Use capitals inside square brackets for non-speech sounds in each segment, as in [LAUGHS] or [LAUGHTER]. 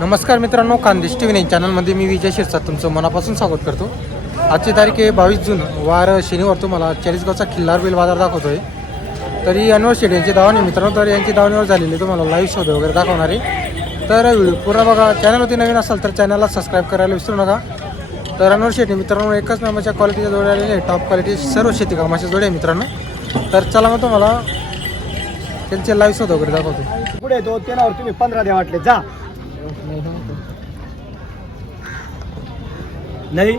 नमस्कार मित्रांनो Khandesh T V nine चॅनलमध्ये मी विजय शिरसाट तुमचं मनापासून स्वागत करतो. आजची तारीख आहे बावीस जून वार शनिवार. तुम्हाला चाळीसगावचा खिल्लार बेल बाजार दाखवतोय. तर ही अनवर शेड यांची दावणी मित्रांनो तर यांची दावणीवर झालेली तुम्हाला लाईव्ह शोध वगैरे दाखवणार आहे. तर व्हिडिओ पूर्ण बघा. चॅनलवरती नवीन असाल तर चॅनलला सबस्क्राईब करायला विसरू नका. तर अनवर शेट्टी मित्रांनो एकच नामाच्या क्वालिटीच्या जोड्या आलेले आहे टॉप क्वालिटी सर्व शेती कामाच्या जोड्या आहे मित्रांनो. तर चला मग तुम्हाला त्यांचे लाईव्ह शोध वगैरे दाखवतो. पुढे दोन तेनावर तुम्ही पंधरा द्या वाटले जा. नाही?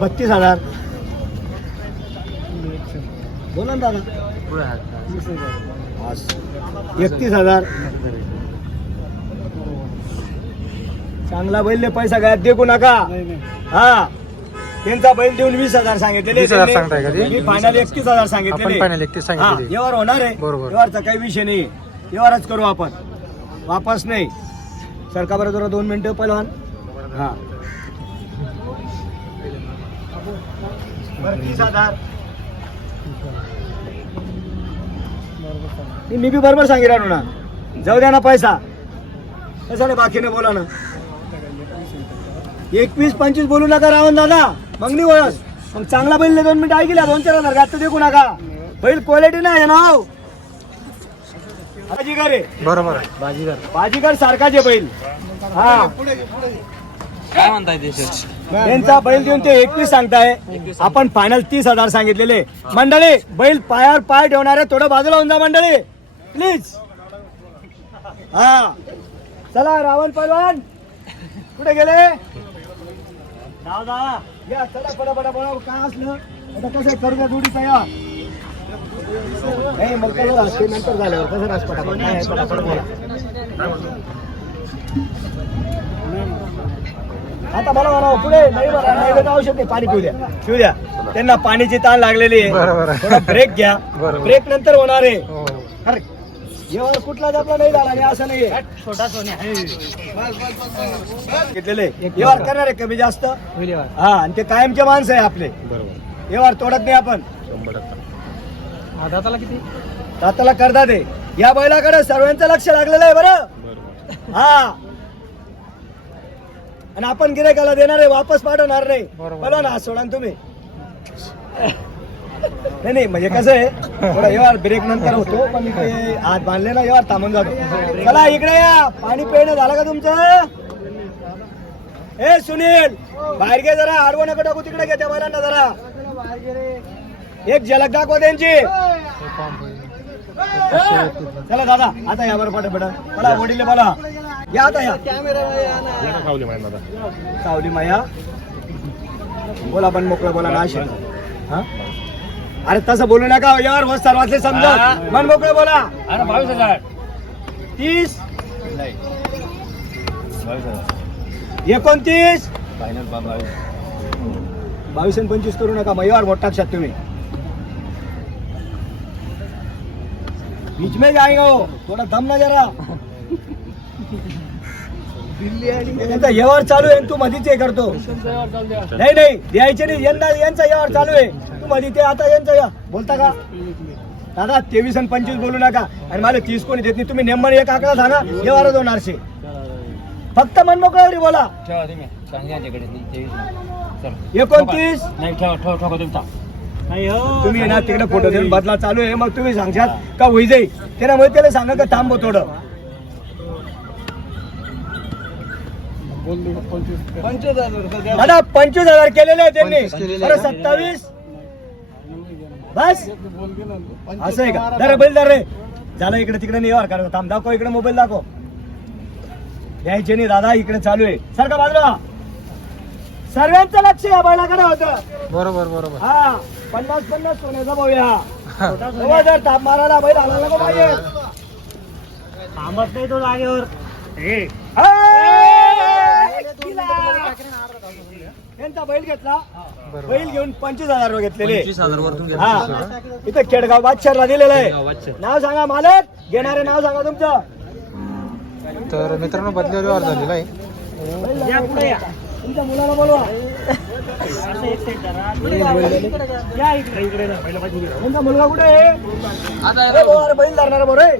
बत्तीस हजार. बोला ना दादा. एकतीस हजार. चांगला बैल पैसा काय देऊ नका. हा. त्यांचा बैल देऊन वीस हजार सांगितलेले 20,000 सांगताय का ते? मी फायनल एकतीस हजार आपण सांगितलेले फायनल एकतीस सांगितले व्यवहार होणार आहे. बरोबर. व्यवहारचा काही विषय नाही. व्यवहारच करू आपण. वापस नाही. सरका बरं जरा दोन मिनिटं पहिलवान हा. मी बी बरोबर सांगी राहू ना जाऊ द्या ना पैसा. कशाने बाकीने बोला ना. एकवीस पंचवीस बोलू नका रावण दादा. मग नाही ओळख मग चांगला बैल दोन मिनिटं ऐकल्या दोन चार हजार घात देखू नका. बैल क्वालिटी नाही ना हो. बाजीगर आहे. बरोबर आहे. बाजीगर. बाजीगर सारखाच आहे बैल. हा. काय म्हणताय ते त्यांचा बैल देऊन ते एकवीस सांगताय. आपण फायनल तीस हजार सांगितलेले. मंडळी बैल पायावर पाय ठेवणारे थोडं बाजूला होऊन जा मंडळी. प्लीज हा. चला रावण पहलवान. कुठे गेले? दादा या चला पडा पडा पडा काय असलं? आता कसं करू द्या जोडी तयार नाही मग काय झालं? ते नंतर झाल्यावर कसं रास पटापट नाही, पटापट बोला. आता मला म्हणा पुढे नाही बरं नाही देत औषध नाही पाणी पिऊ द्या. पिऊ द्या. त्यांना पाण्याची ताण लागलेली आहे. थोडा ब्रेक घ्या. बरोबर. ब्रेक नंतर होणार आहे. हो. अरे जेव्हा कुठलाच आपला नाही झाला असं नाही छोटा सोन्या. घेतलेले. व्यवहार करणार आहे कमी जास्त. हा आणि ते कायमचे माणसं आहे आपले. बरोबर. व्यवहार तोडत नाही आपण. दाताला किती? दाताला करतात आहे या बैलाकडे सर्वांचं लक्ष लागलेलं आहे बरं. हा. आणि आपण गिरायकाला देणार आहे वापस पाठवणार नाही. बरोबर. बोला ना सोडा ना तुम्ही. नाही नाही म्हणजे कसं आहे थोडा व्यवहार ब्रेक नंतर होतो पण इथे हात बांधले ना व्यवहार थांबून जातो. चला इकडे या. पाणी पिणं झालं का तुमचं? ए सुनील बाहेर घे जरा आडवं नका टाकू तिकडे घे त्या बैलांना जरा. एक झलक दाखव त्यांची. चला दादा आता या बरं पटा मला वडील बोला. या आता या. सावली माया. बोला पण मोकळं बोला ना अशी. हा? अरे तसं बोलू नका यावर वस सर्वातले समजा. मन मोकळं बोला. अरे बावीस हजार तीस. एकोणतीस. बावीस आणि पंचवीस करू नका मग यावर मोठा तुम्ही. बीच में जाएगा हो थोडा दम ना जरा। त्यांचा व्यवहार चालू आहे आणि तू मधीच हे करतो. नाही नाही द्यायचे नाही यंदा यांचा व्यवहार चालू आहे. तू मध्ये ते आता यांचा या. सांगता का? दादा तेवीस आणि पंचवीस बोलू नका. आणि मला तीस कोणी देत नाही. तुम्ही नेमन एक आकडा सांगा व्यवहार दोन आरशे फक्त मनमोकळावरी बोला. एकोणतीस. तुमचा तुम्ही ना तिकडे फोटो देऊन बदला चालू आहे मग तुम्ही सांगशाल का होई जाईल त्यामुळे त्याला सांगा का थांबव थोडं. दादा पंचवीस हजार केलेले आहे त्यांनी. 25 केलेले बरं? सत्तावीस? बस. असं आहे का? दर बैल दर रे. झालं इकडे तिकडे नाही करा थांब दाखव इकडे मोबाईल दाखव. द्यायचे नाही दादा इकडे चालू आहे. सारखा बाजूला. सर्वांचं लक्ष या बैलाकडे होतं. बरोबर बरोबर. हा. पन्नास पन्नास सोन्याचा भाऊ [LAUGHS] या जर ताप मारायला बैल आला नको पाहिजे. थांबत नाही तो जागेवर. त्यांचा बैल घेतला. बरोबर. बैल घेऊन पंचवीस हजार रुपये घेतलेले. पंचवीस हजार वरतून हा. इथे खेडगाव बादशाहला दिलेलं आहे. नाव सांगा मालक. घेणारे नाव सांगा तुमचं. तर मित्रांनो बदल्यावर व्यवहार झालेला आहे. या पुढे या. तुमच्या मुलाला बोलवा. मुलगा कुठे बैल धरणार बरं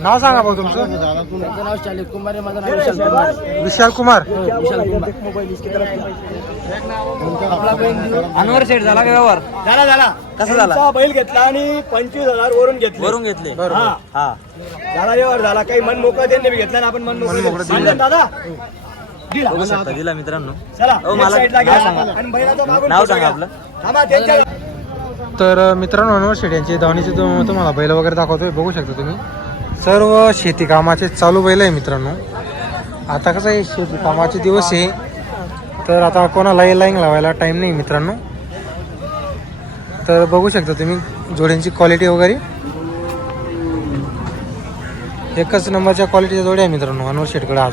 नाव सांगा भाऊ तुमचं विशाल कुमार अनवर सेट झाला का व्यवहार? झाला झाला. कसा झाला? बैल घेतला आणि पंचवीस हजार वरून घेतले. वरून घेतले. हा. हा. झाला व्यवहार झाला. काही मन मोकळं त्यांनी घेतला आपण मन मोकळं दादा? बघू शकता दिला मित्रांनो. चला. हो, मला- नाव सांगा. नाव. आपलं. तर मित्रांनो अनवर शेड यांची धावणीचे तुम- तुम्हाला बैल वगैरे दाखवतोय बघू शकता तुम्ही. सर्व शेती कामाचे चालू बैल आहे मित्रांनो. आता कसं आहे शेती कामाचे दिवस आहे. तर आता कोणालाही लाईन लावायला टाईम नाही मित्रांनो. तर बघू शकता तुम्ही जोड्यांची क्वालिटी वगैरे. एकच नंबरच्या क्वालिटीच्या जोड्या आहे मित्रांनो अनवर शेटकडे आज.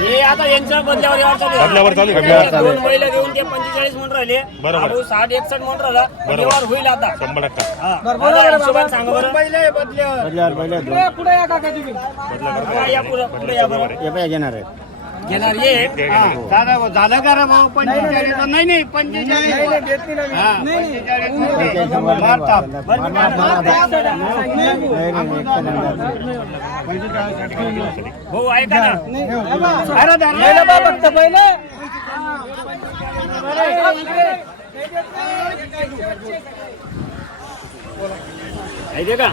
हे आता यांच्या बदल्यावर चालू आहे. बदल्यावर चालू आहे का? दोन महिला घेऊन ते पंचेचाळीस म्हणून राहिले. बरोबर. अहो, साठ एकसठ म्हणून राहिला. व्यवहार होईल आता. शंभर टक्का. हा. आता हिशोबाने सांगा बरं. हा, या पुढं पुढे या बरं. घेणार एक झालं का रे भाऊ पंचेचाळीस नाही नाही भाऊ ऐका ना माहितीये का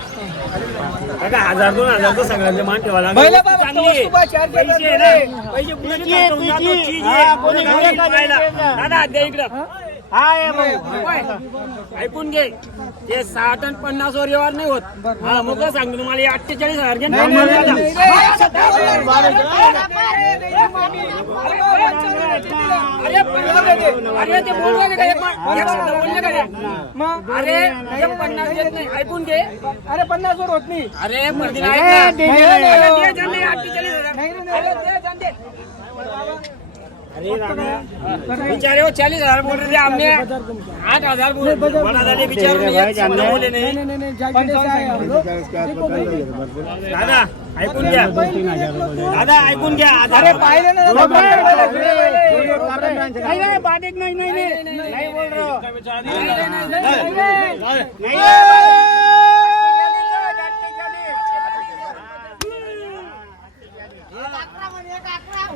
काका हजार दोन हजारचं सगळ्यांचे मान ठेवा लागेल. चांगली आहे. पैसे आहे ना, पैसे पुढे ठेवून जातो, चीज आहे. कोणी घरी पाहायला. दादा द्या इकडं होय. ऐकून घे ते साठ आणि पन्नास वर व्यवहार नाही होत. हा मग सांगतो तुम्हाला हे अठ्ठेचाळीस हजार घे. अरे ते का? एक शब्द बोलले का? अरे पन्नास येत नाही. ऐकून घे. अरे पन्नास वर होत नाही. अरे अठ्ठेचाळीस हजार. अरे दे जाणे. अरे दादा, बिचारे हो चालीस हजार बोल रहे थे हमने आठ हजार बोल बिचारे ने बोले नाही नाही, नाही, जागेचे आहे हम लोग. देखो भाई. दादा ऐकून घ्या दादा ऐकून घ्या अरे पाहिले ना दादा, नाही नाही नाही नाही नाही नाही बोल रहे हो. कसं झालं हो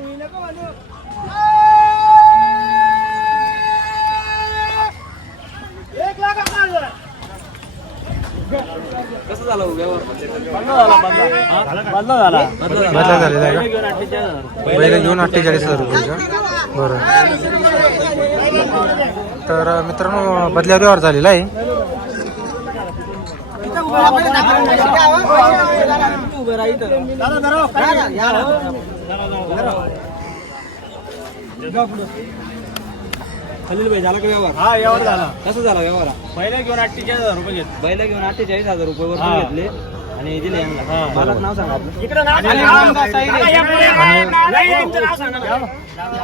व्यवहार बदला झाला बदला झालेला आहे का बैल घेऊन अठ्ठेचाळीस हजार रुपये का बरं तर मित्रांनो बदल्यावर व्यवहार झालेला आहे खलील भाई झाला का व्यवहार? हा एवढं झाला. कसं झाला व्यवहार? पहिले घेऊन अठ्ठेचाळीस हजार रुपये घेतले. बैल घेऊन अठ्ठेचाळीस हजार रुपये वरून घेतले. आणि दिले यांना. मला नाव सांगा आपलं. इकडं.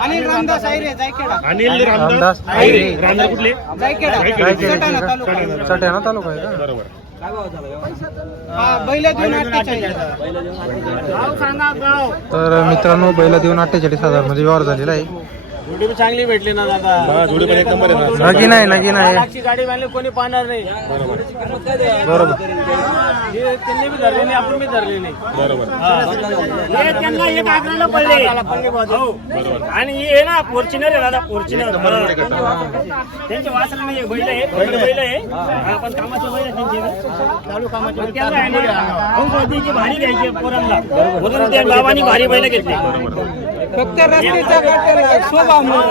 अनिल रामदास आयरे जायकेडा अनिल रामदास रामदास आहिरे. रामदास कुठले? जायकेडा? सटाणा तालुका. आहे का? बरोबर. व्यवहार? हा. तर मित्रांनो बैल देऊन अठ्ठेचाळीस हजारमध्ये व्यवहार झालेला आहे. जोडी चांगली भेटली ना दादा. जोडी पण एक नंबर आहे ना. नगी नाही नगी नाही लाखची गाडी बांधली कोणी पाहणार नाही. बरोबर. हे त्यांनी बी धरली नाही आपण बी धरली नाही. बरोबर. हे. त्यांना एक आग्रहाला पडले. हो. आणि हे आहे ना फॉर्च्युनर आहे दादा फॉर्च्युनर त्यांचे वासरे नाही बैल आहे बैल आहे. हा, पण कामाचे बैल आहे त्यांचे. चालू कामाचे त्यांना आहे ना भारी घ्यायची पोरांना. त्या गावाने भारी बैल घेतले. फक्त रस्त्याच्या काट्याला शोभा